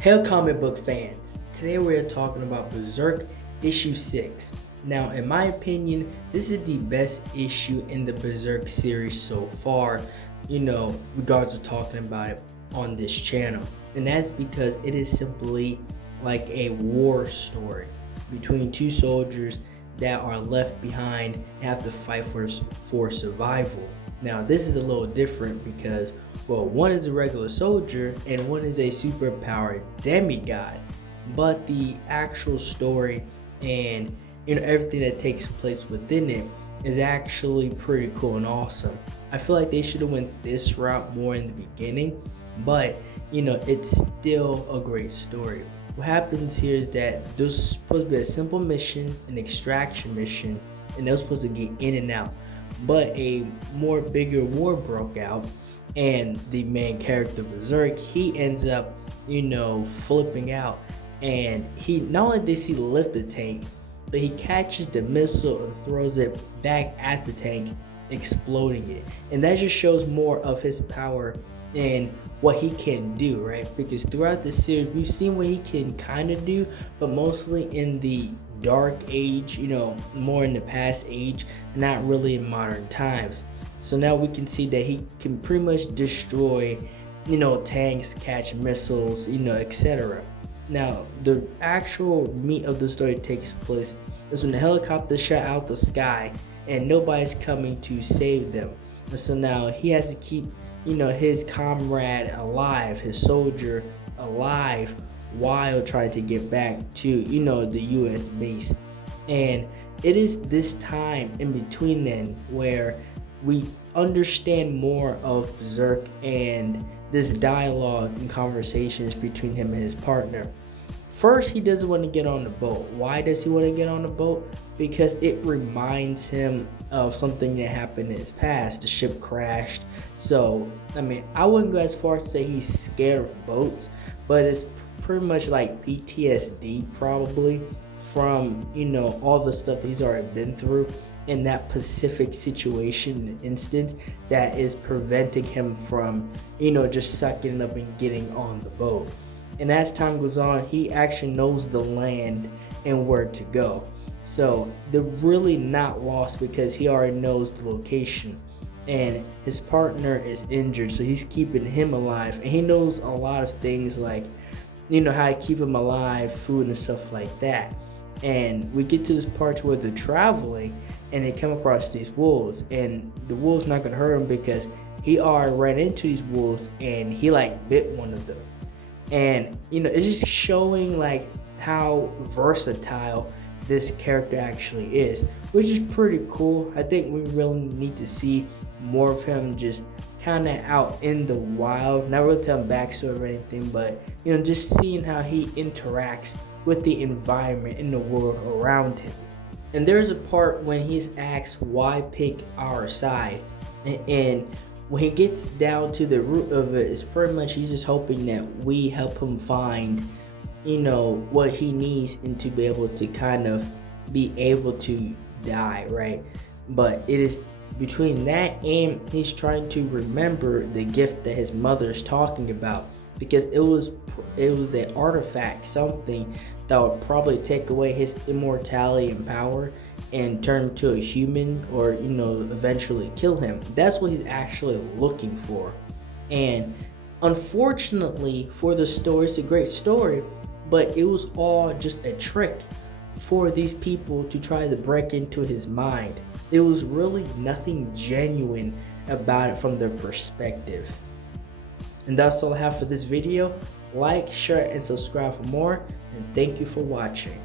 Hail comic book fans! Today we're talking about Berserk issue 6. Now in my opinion, this is the best issue in the Berserk series so far, regardless of talking about it on this channel. And that's because it is simply like a war story between two soldiers that are left behind and have to fight for survival. Now this is a little different because, well, one is a regular soldier and one is a super powered demigod, but the actual story and everything that takes place within it is actually pretty cool and awesome. I feel like they should have went this route more in the beginning, but it's still a great story. What happens here is that there's supposed to be a simple mission, an extraction mission, and they're supposed to get in and out. But a more bigger war broke out, and the main character Berserk, he ends up, flipping out, and he not only does he lift the tank, but he catches the missile and throws it back at the tank, exploding it. And that just shows more of his power and what he can do, right? Because throughout the series, we've seen what he can kind of do, but mostly in the dark age, more in the past age, not really in modern times. So now we can see that he can pretty much destroy, tanks, catch missiles, etc. Now, the actual meat of the story takes place is when the helicopter shot out the sky and nobody's coming to save them. And so now he has to keep, his comrade alive, his soldier alive, while trying to get back to, the US base. And it is this time in between then where we understand more of Berserk and this dialogue and conversations between him and his partner. First, he doesn't want to get on the boat. Why does he want to get on the boat? Because it reminds him of something that happened in his past. The ship crashed. So, I wouldn't go as far as to say he's scared of boats, but it's pretty much like PTSD probably from, all the stuff that he's already been through in that specific situation instance that is preventing him from, just sucking up and getting on the boat. And as time goes on, he actually knows the land and where to go. So they're really not lost because he already knows the location. And his partner is injured, so he's keeping him alive. And he knows a lot of things like, how to keep him alive, food and stuff like that. And we get to this part where they're traveling and they come across these wolves. And the wolves not gonna hurt him because he already ran into these wolves and he bit one of them. And it's just showing how versatile this character actually is, which is pretty cool. I think we really need to see more of him just kind of out in the wild, not really telling backstory or anything, but just seeing how he interacts with the environment in the world around him. And there's a part when he's asked why pick our side, and when he gets down to the root of it, it's pretty much he's just hoping that we help him find, what he needs and to be able to kind of be able to die, right? But it is between that and he's trying to remember the gift that his mother is talking about, because it was an artifact, something that would probably take away his immortality and power and turn him to a human, or eventually kill him. That's what he's actually looking for. And unfortunately for the story, it's a great story, but it was all just a trick for these people to try to break into his mind. It was really nothing genuine about it from their perspective. And that's all I have for this video. Like, share, and subscribe for more, and thank you for watching.